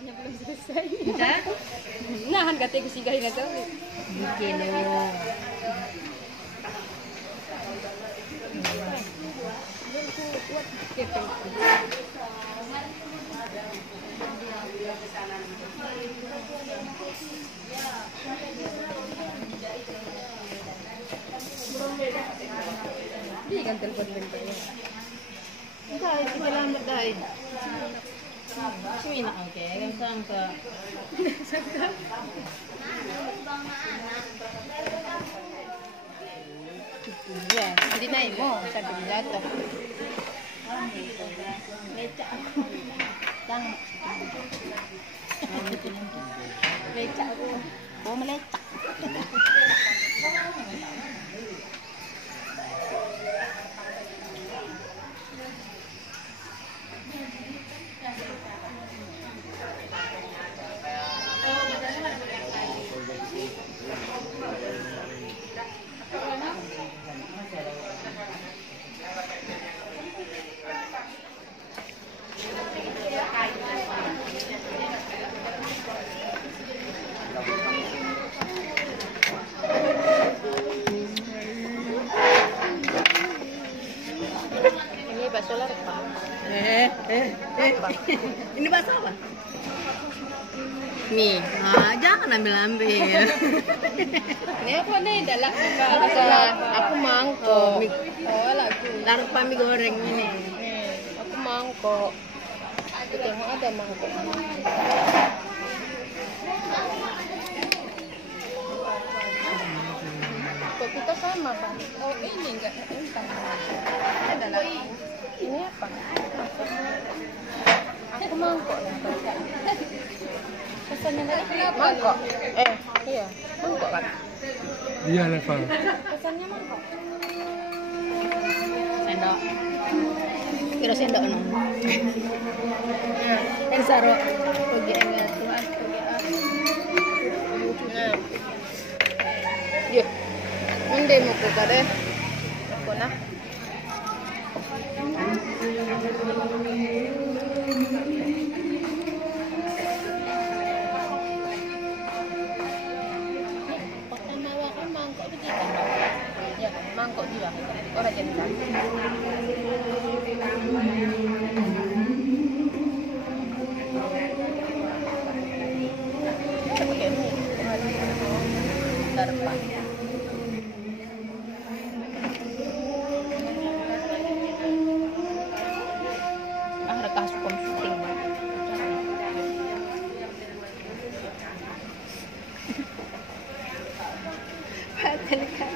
lawannya belum selesai. Bisa? Nahan katanya ku singgahin aja. Bikin dong. Ini kan telepon bentengnya. Dahil, kita lambat dahil. Sumi na oke, kan sangka. Ya, hindi na mo, sabi nila to. Leca ako. Tang. Leca ako. Oh, maleca. Ini bakso larpa. Ini bakso apa? Nih, jangan ambil-ambil. Ini apa nih? Dalak juga. Aku mangkok. Oh, lagu. Larpa mie goreng ini. Aku mangkok. Aku tengok ada mangkok. Kok kita sama, Pak? Oh, ini enggak entah. Ada lagi. Ini apa? Aku mangkok. Pesannya tadi mangkok. Iya, mangkok kan? Iya, Leva. Pesannya mangkok. Sendok. Kira sendok no. Yang saro. Pergi enggak Tuhan, pergi Yuk. Mende mo ko kare. Ako na. Pertama kan mangkok begitu. Ya, mangkok juga. Orang jadi kan. Larpa. Rekah sukom syuting. Patah kan.